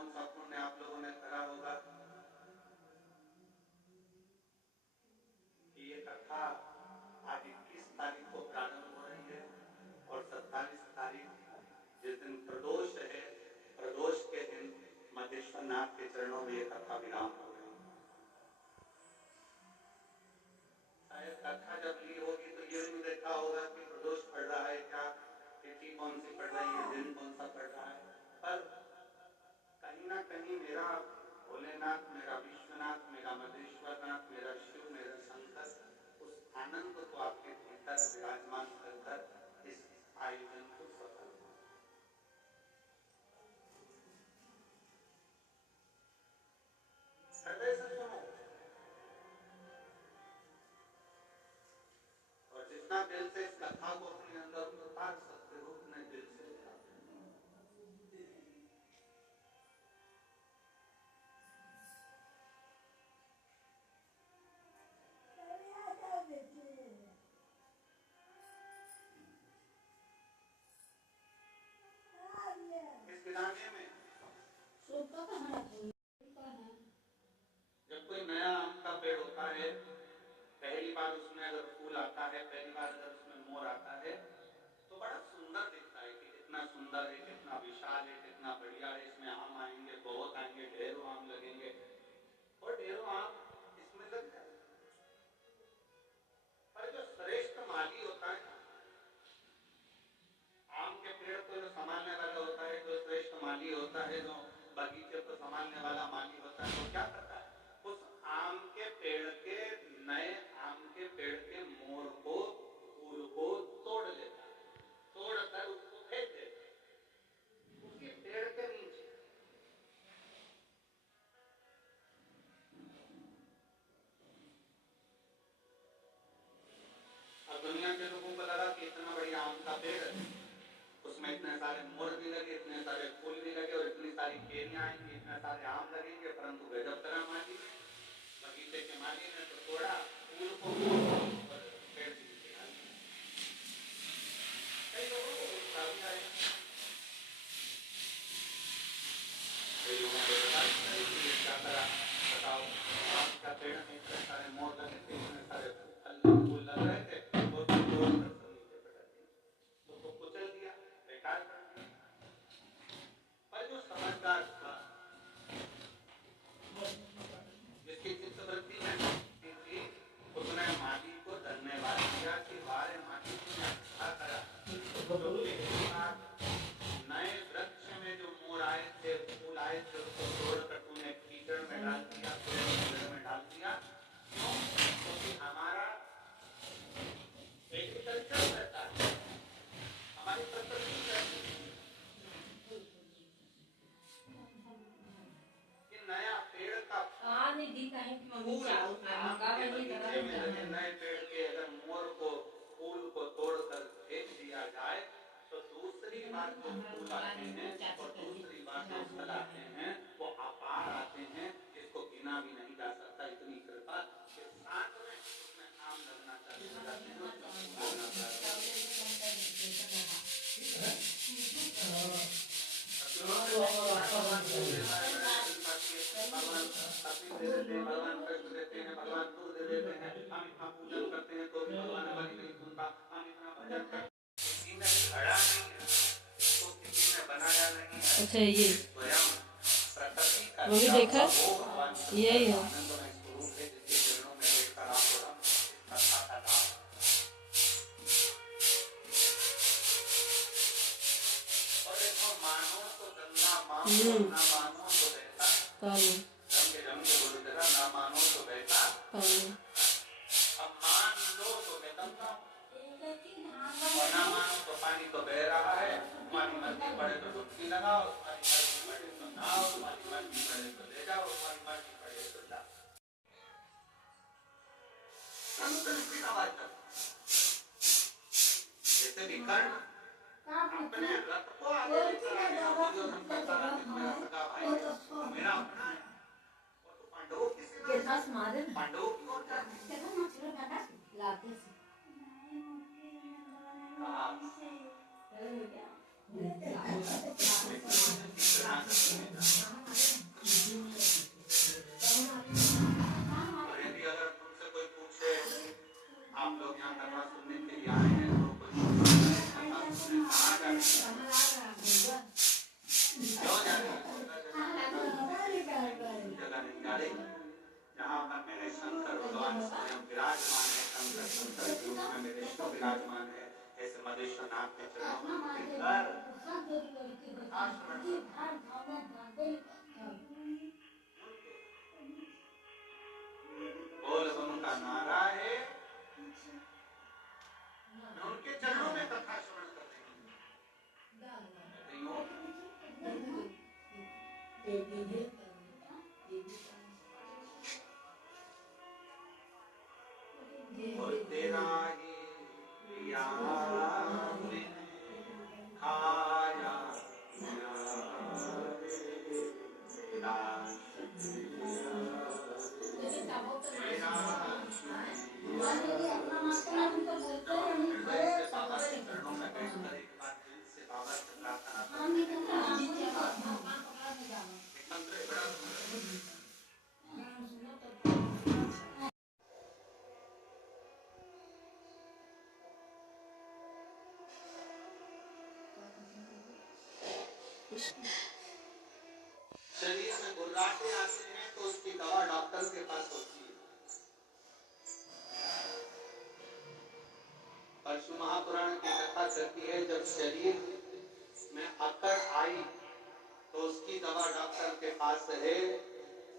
कौन सा पुण्य आप लोगों ने करा होगा कि ये कथा आज 21 तारीख को प्रारंभ हो रही है और 27 तारीख जिस दिन प्रदोष है, प्रदोष के दिन मजेश्वर नाथ के चरणों में ये कथा विराम हो रही है। शायद कथा जब ली होगी तो ये भी देखा होगा कि प्रदोष पड़ रहा है क्या, तिथि कौन सी पड़ रही है, दिन कौन सा पड़ रहा है। पर कहीं ना कहीं मेरा भोलेनाथ, मेरा विश्वनाथ, मेरा मजेश्वर नाथ, मेरा शिव, मेरा शंकर उस आनंद को आपके भीतर विराजमान कर इस आयोजन को सफल हृदय से सुनो और जितना दिल से इस कथा को अपने अंदर उतार सकते हो उतने दिल से इस विधाने में जब कोई नया आम का पेड़ होता है, पहली बार उसमें अगर फूल आता है, पहली बार अगर उसमें मोर आता है तो बड़ा सुंदर दिखता है कि कितना सुंदर है, कितना विशाल है, कितना बढ़िया है, इसमें आम आएंगे, बहुत आएंगे, ढेरों आम लगेंगे और ढेरों आम इसमें लग जाए। पर जो श्रेष्ठ माली होता है आम के पेड़ को जो संभालने वाला होता है, जो श्रेष्ठ माली होता है, जो बगीचे को संभालने वाला माली होता है, वो क्या करता है, उस आम के पेड़ के, नए आम के पेड़ के मोर को, फूल को तोड़ लेता है, तोड़कर उसको फेंक देता है उसके पेड़ के नीचे। अब दुनिया के लोगों को लगा कि इतना बढ़िया आम का पेड़ है, उसमें इतने सारे मोर भी लगे, इतने सारे फूल भी लगे और इतनी सारी केरियां आएंगी, इतने सारे आम लगेंगे, परंतु गजब करा माली बगीचे के माली ने तो तोड़ा फूल को और पेड़ भी गिरा। कई लोगों को गुस्सा भी आया, कई लोगों को क्या करा बताओ, आम का पेड़ में इतने सारे मोर लगे थे, इतने सारे फूल लग रहे थे और तोड़कर नीचे पटक दिया, उसको कुचल दिया, बेकार कर दिया। पर जो समझदार था, जिसकी चित्तवृत्ति में थी, उसने माली को धन्यवाद दिया कि वारे माली तुमने अच्छा करा, नए वृक्ष में जो मोर आए थे, फूल आए थे, उसको तोड़कर तूने कीचड़ में डाल दिया, कीचड़ में डाल दिया। क्यों? क्योंकि हमारा एग्रीकल्चर रहता है, हमारी प्रकृति रहती है कि नया पेड़ का फूल बगीचे में लगे नए पेड़ के अगर मोर को, फूल को तोड़कर फेंक दिया जाए तो दूसरी बार जो फूल आते हैं और दूसरी बार जो फल आते हैं वो अपार आते हैं, जिसको गिना भी नहीं जा सकता। इतनी कृपा के साथ में उसमें आम लगना चाहिए जाते हैं, भगवान कष्ट देते हैं, भगवान दूर दे देते हैं, हम इतना पूजन करते हैं तो भी भगवान हमारी नहीं सुनता, हम इतना भजन करते हैं, किसी ने खड़ा नहीं है तो किसी ने बनाया नहीं है। अच्छा ये स्वयं प्रकृति का वो भी देखा, यही है आनंदमय स्वरूप है, जिसके चरणों में देखकर आप और हम कथा का नाम। और देखो, मानो तो गंगा, मानो ना मानो तो बहता पानी, रंग बोलो जरा, ना मानो तो बहता पानी, अब मान लो तो मैं गंगा और ना मानो तो पानी तो बह रहा है। तुम्हारी मर्जी पड़े तो डुबकी लगाओ, तुम्हारी मर्जी पड़े तो नहाओ, तुम्हारी मर्जी पड़े तो ले जाओ, तुम्हारी मर्जी पड़े तो जाओ। जैसे भी कर्ण अपने रथ को आगे मेरा अपना है और तो पांडवों की सेना, पांडवों की ओर जाती है। यदि अगर तुमसे कोई पूछे आप लोग यहाँ कथा सुनने के लिए आए हैं तो कोई कथा सुनने कहाँ जा रहे हैं? क्यों जा रहे हैं? जगह नहीं जा रही जहाँ पर मेरे शंकर भगवान स्वयं विराजमान है। शंकर के रूप में मेरे शिव विराजमान है। ऐसे मदेश्वर नाथ के चरणों में घर बोल बम का नारा है। मैं उनके चरणों में कथा श्रवण कर रही हूँ। और तेरा ही प्रिया खाया शरीर में गुर्राटे आते हैं तो उसकी दवा डॉक्टर के पास होती है। परशु महापुराण की कथा चलती है जब शरीर में अकड़ आई तो उसकी दवा डॉक्टर के पास है।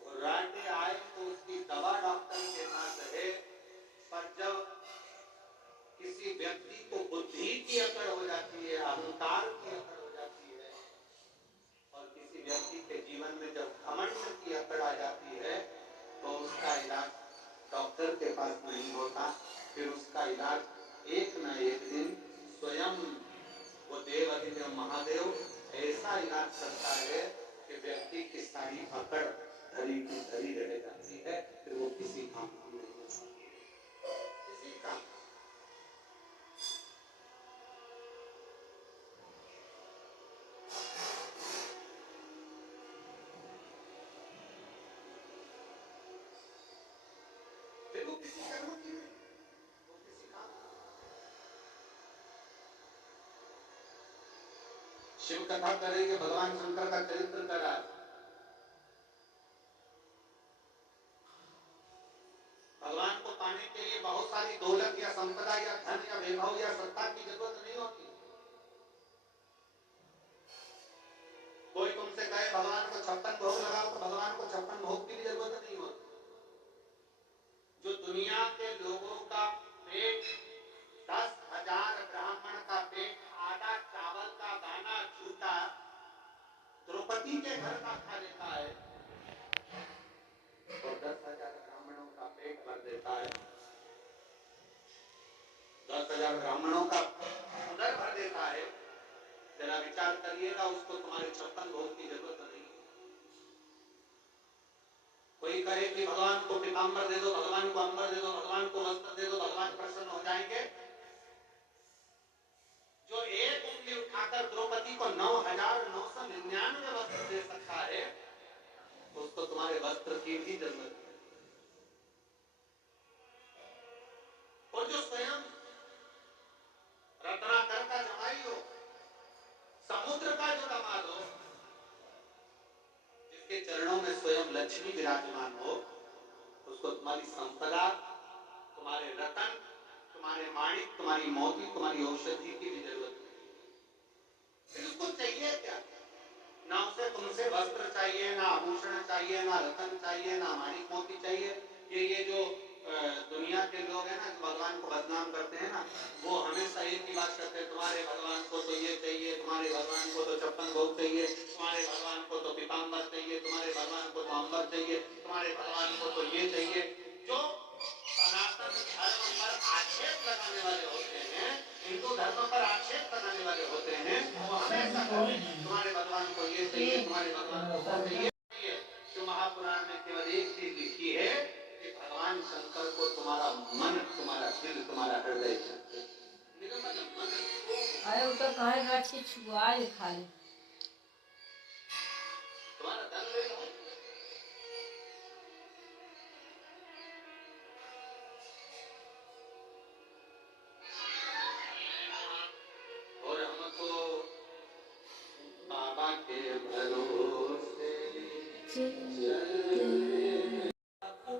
गुर्राटे आए तो उसकी दवा डॉक्टर के पास है। पर जब किसी व्यक्ति को बुद्धि की अकड़ हो जाती है, अहंकार की अकड़ हो जाती है और किसी व्यक्ति के जीवन में जब घमंड की अकड़ आ जाती है तो उसका इलाज डॉक्टर के पास नहीं होता। फिर उसका इलाज एक न एक दिन स्वयं वो देव अधिदेव महादेव ऐसा इलाज करता है कि व्यक्ति की सारी अकड़ धरी की धरी रह जाती है। फिर वो किसी काम की नहीं हो सकती, किसी काम। फिर वो किसी कर्म की नहीं, वो किसी काम। शिव कथा करेंगे, भगवान शंकर का चरित्र करा। भगवान को पाने के लिए बहुत सारी दौलत या संपदा या धन या वैभव या सत्ता की जरूरत नहीं होती। कोई तुमसे कहे भगवान को 56 भोग लगाओ तो भगवान को 56 भोग की भी जरूरत नहीं होती। जो दुनिया के लोगों का पेट 10,000 ब्राह्मण का पेट आधा चावल का दाना छूटा द्रौपदी के घर का खा लेता है और 10,000 ब्राह्मणों का पेट भर देता है। 10,000 ब्राह्मणों का उदर भर देता है। जरा विचार करिएगा, उसको तुम्हारे 56 भोग की जरूरत नहीं। कोई कहे कि भगवान को पीताम्बर दे दो, भगवान को अंबर दे दो, भगवान को वस्त्र दे दो, भगवान प्रसन्न हो जाएंगे। जो एक उंगली उठाकर द्रौपदी को 9,999 वस्त्र दे सकता है, उसको तुम्हारे वस्त्र की भी जरूरत है। और जो स्वयं रत्नाकर का जमाई हो, समुद्र का जो दामाद हो, जिसके चरणों में स्वयं लक्ष्मी विराजमान हो, उसको तुम्हारी संपदा, तुम्हारे रतन, तुम्हारे माणिक, तुम्हारी मोती, तुम्हारी औषधि की भी जरूरत नहीं। फिर उसको चाहिए क्या? ना उसे तुमसे वस्त्र चाहिए, ना आभूषण चाहिए, ना रतन चाहिए, ना माणिक मोती चाहिए। ये जो दुनिया के लोग हैं ना, जो भगवान को बदनाम करते हैं ना, वो हमेशा एक ही बात करते हैं, तुम्हारे भगवान को तो ये चाहिए, तुम्हारे भगवान को तो 56 भोग चाहिए, तुम्हारे भगवान को तो पीताम्बर चाहिए, तुम्हारे भगवान को तो अंबर चाहिए, तुम्हारे भगवान को तो ये चाहिए। जो सनातन धर्म पर आक्षेप लगाने वाले होते हैं, हिंदू धर्म पर आक्षेप लगाने वाले होते हैं, वो हमेशा तुम्हारे भगवान को ये चाहिए, तुम्हारे भगवान को वो चाहिए। तो महापुराण में केवल एक चीज लिखी है कि भगवान शंकर को तुम्हारा मन, तुम्हारा दिल, तुम्हारा हृदय चाहिए। अरे वो तो कहेगा कि छुआए खाली। तुम्हारा खूब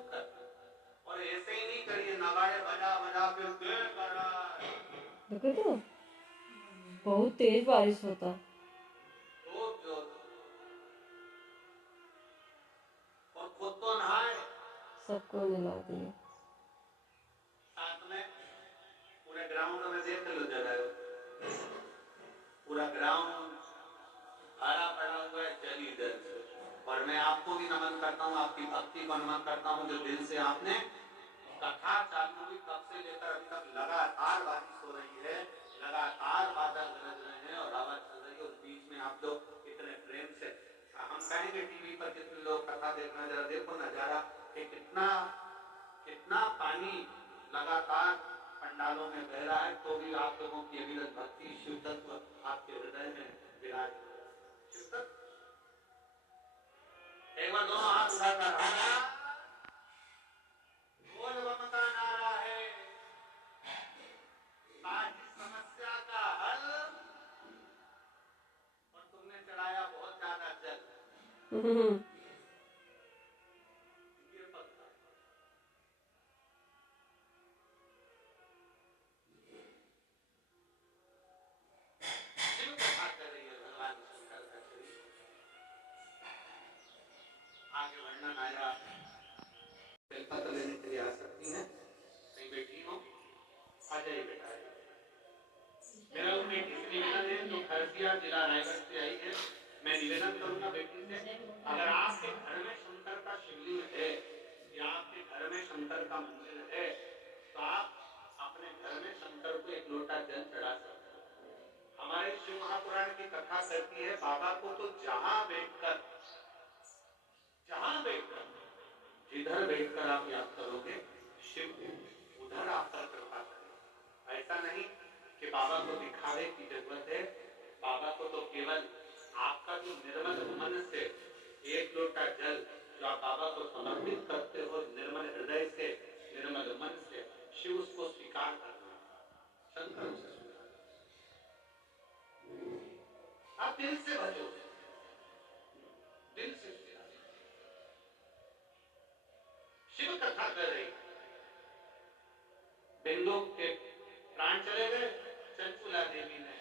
कर, और ऐसे ही नहीं करिए नगाड़े बजा बजा के देर कर रहा है। देखो तो बहुत तेज बारिश होता। खूब जोर, और खुद तो नहाए, सबको मिला दिए। साथ में पूरे ग्राउंड में देख लो जगह, पूरा ग्राउंड हरा पड़ा हुआ है, जल इधर से। और मैं आपको भी नमन करता हूँ, आपकी भक्ति को नमन करता हूँ, जो दिल से आपने कथा चालू हुई तब से लेकर अभी तक लगातार बारिश हो रही है, लगातार बादल गरज रहे हैं और हवा चल रही है। उस बीच में आप लोग इतने प्रेम से, हम कहेंगे टीवी पर कितने लोग कथा देखना, जरा देखो नजारा कि कितना कितना पानी लगातार पंडालों में बह रहा है, तो भी आप लोगों की अविरत भक्ति शिव तत्व आपके हृदय में विराज। शिव तत्व एक बार दोनों हाथ उठाकर बोल बम का नारा है, आज इस समस्या का हल, और तुमने चढ़ाया बहुत ज्यादा जल। ये पता शिव कथा कर रही है भगवान शंकर का शरीर। आगे वर्णन आया, बेलपत्र लेने के लिए आ सकती हैं, कहीं बैठी हो, आ जाइए बेटा। मेरा उनमें इसलिए निवेदन है जो खरसिया जिला रायगढ़ से आई है, मैं निवेदन करूंगा बेटी से, अगर आपके घर में शंकर का शिवलिंग है या आपके घर में शंकर का मंदिर है, तो आप अपने घर में शंकर को एक लोटा जल चढ़ा सकते हैं। हमारे शिव महापुराण की कथा कहती है, बाबा को तो जहां बैठकर जिधर बैठकर आप याद करोगे शिव उधर आप पर कृपा करें। ऐसा नहीं कि बाबा को दिखावे की जरूरत है, बाबा को तो केवल आपका जो निर्मल मन से एक लोटा जल जो आप बाबा को समर्पित करते हो, निर्मल हृदय से, निर्मल मन से, शिव उसको स्वीकार करना, शंकर उसे स्वीकार, आप दिल से भजो, दिल से शिव कथा कर रही। बिंदु के प्राण चले गए, चंचुला देवी ने